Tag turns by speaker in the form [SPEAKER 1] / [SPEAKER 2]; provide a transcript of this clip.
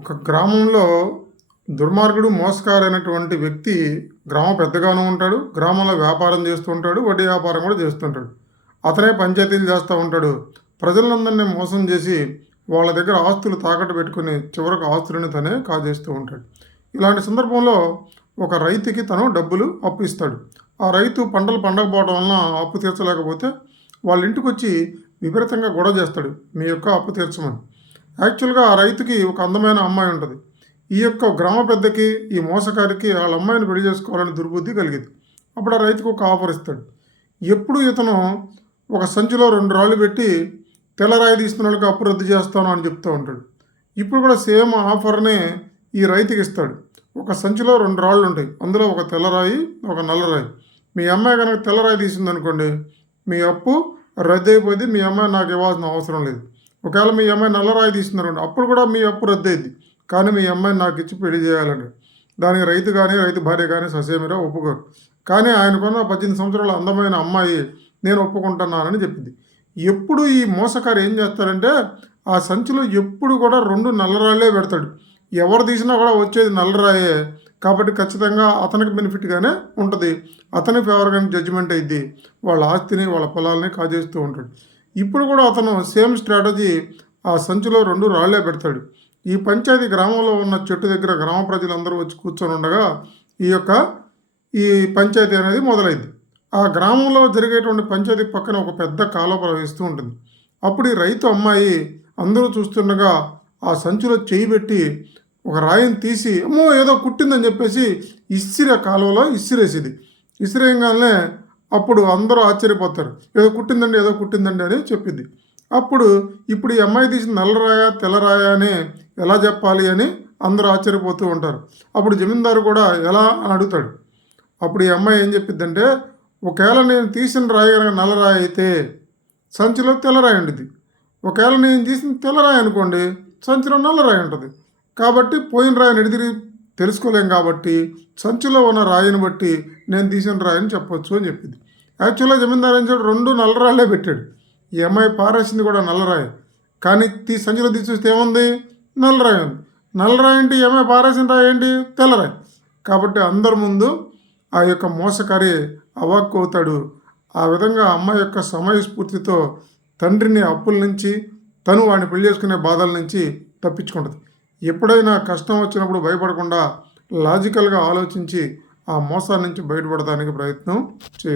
[SPEAKER 1] ఒక గ్రామంలో దుర్మార్గుడు మోసకారైనటువంటి వ్యక్తి గ్రామ పెద్దగాను ఉంటాడు గ్రామంలో వ్యాపారం చేస్తూ ఉంటాడు వడ్డీ వ్యాపారం కూడా చేస్తుంటాడు అతనే పంచాయతీలు చేస్తూ ఉంటాడు. ప్రజలందరినీ మోసం చేసి వాళ్ళ దగ్గర ఆస్తులు తాకట్టు పెట్టుకుని చివరకు ఆస్తులను తనే కాజేస్తూ ఉంటాడు. ఇలాంటి సందర్భంలో ఒక రైతుకి తను డబ్బులు అప్పు ఇస్తాడు. ఆ రైతు పంటలు పండకపోవడం వలన అప్పు తీర్చలేకపోతే వాళ్ళ ఇంటికి వచ్చి విపరీతంగా గొడవ చేస్తాడు. మీ యొక్క అప్పు తీర్చమని. యాక్చువల్గా ఆ రైతుకి ఒక అందమైన అమ్మాయి ఉంటుంది. ఈ యొక్క గ్రామ పెద్దకి ఈ మోసకారికి వాళ్ళ అమ్మాయిని పెళ్ళి చేసుకోవాలని దుర్బుద్ధి కలిగింది. అప్పుడు ఆ రైతుకు ఒక ఆఫర్ ఇస్తాడు. ఎప్పుడు ఇతను ఒక సంచిలో రెండు రాళ్ళు పెట్టి తెల్లరాయి తీసుకున్న వాళ్ళకి అప్పు రద్దు చేస్తాను అని చెప్తూ ఉంటాడు. ఇప్పుడు కూడా సేమ్ ఆఫర్నే ఈ రైతుకి ఇస్తాడు. ఒక సంచిలో రెండు రాళ్ళు ఉంటాయి. అందులో ఒక తెల్లరాయి ఒక నల్లరాయి. మీ అమ్మాయి కనుక తెల్లరాయి తీసిందనుకోండి మీ అప్పు రద్దు అయిపోయింది మీ అమ్మాయి నాకు ఇవ్వాల్సిన అవసరం లేదు. ఒకవేళ మీ అమ్మాయి నల్లరాయి తీసుకున్నారండి అప్పుడు కూడా మీ అప్పు రద్దయింది. కానీ మీ అమ్మాయిని నాకు ఇచ్చి పెళ్ళి చేయాలని దానికి రైతు కానీ రైతు భార్య కానీ ససేమిరా ఒప్పుకోరు. కానీ ఆయనకున్న పద్దెనిమిది సంవత్సరాల అందమైన అమ్మాయి నేను ఒప్పుకుంటున్నానని చెప్పింది. ఎప్పుడు ఈ మోసకారు ఏం చేస్తారంటే ఆ సంచిలో ఎప్పుడు కూడా రెండు నల్లరాళ్ళే పెడతాడు. ఎవరు తీసినా కూడా వచ్చేది నల్లరాయే కాబట్టి ఖచ్చితంగా అతనికి బెనిఫిట్గానే ఉంటుంది. అతని ఫేవర్గానే జడ్జిమెంట్ అయింది వాళ్ళ ఆస్తిని వాళ్ళ పొలాలని కాజేస్తూ ఉంటాడు. ఇప్పుడు కూడా అతను సేమ్ స్ట్రాటజీ ఆ సంచిలో రెండు రాళ్ళే పెడతాడు. ఈ పంచాయతీ గ్రామంలో ఉన్న చెట్టు దగ్గర గ్రామ ప్రజలందరూ వచ్చి కూర్చొని ఉండగా ఈ యొక్క ఈ పంచాయతీ అనేది మొదలైంది. ఆ గ్రామంలో జరిగేటువంటి పంచాయతీ పక్కన ఒక పెద్ద కాలువ ప్రవహిస్తూ ఉంటుంది. అప్పుడు ఈ రైతు అమ్మాయి అందరూ చూస్తుండగా ఆ సంచిలో చేయి పెట్టి ఒక రాయిని తీసి అమ్మో ఏదో కుట్టిందని చెప్పేసి ఇసిరి ఆ కాలువలో ఇసిరేసింది. ఇసిరేయంగానే అప్పుడు అందరూ ఆశ్చర్యపోతారు. ఏదో కుట్టిందండి ఏదో కుట్టిందండి అని చెప్పింది. అప్పుడు ఇప్పుడు ఈ అమ్మాయి తీసిన నల్లరాయ తెల్లరాయ అని ఎలా చెప్పాలి అని అందరూ ఆశ్చర్యపోతూ ఉంటారు. అప్పుడు జమీందారు కూడా ఎలా అని అడుగుతాడు. అప్పుడు ఈ అమ్మాయి ఏం చెప్పిద్దంటే ఒకవేళ నేను తీసిన రాయి కనుక నల్లరాయి అయితే సంచిలో తెల్లరాయి ఉంటుంది ఒకవేళ నేను తీసిన తెల్లరాయి అనుకోండి సంచిలో నల్లరాయి ఉంటుంది. కాబట్టి పోయిన రాయిని ఎడిదిరి తెలుసుకోలేం కాబట్టి సంచిలో ఉన్న రాయిని బట్టి నేను తీసిన రాయిని చెప్పొచ్చు అని చెప్పింది. యాక్చువల్గా జమీందారు ఏం చేశాడు? రెండు నల్లరాళ్ళే పెట్టాడు. ఈ అమ్మాయి పారేసింది కూడా నల్లరాయి కానీ తీ సంచిలో తీసి ఏముంది? నల్లరాయి ఉంది. నల్లరాయి ఏంటి ఈ అమ్మాయి పారేసిన రాయి ఏంటి? తెల్లరాయి కాబట్టి అందరి ముందు ఆ యొక్క మోసకారి అవాక్కు అవుతాడు. ఆ విధంగా అమ్మాయి యొక్క సమయస్ఫూర్తితో తండ్రిని అప్పుల నుంచి తను వాడిని పెళ్ళి చేసుకునే బాధల నుంచి తప్పించుకుంటుంది. ఎప్పుడైనా కష్టం వచ్చినప్పుడు భయపడకుండా లాజికల్గా ఆలోచించి ఆ మోసాల నుంచి బయటపడడానికి ప్రయత్నం చే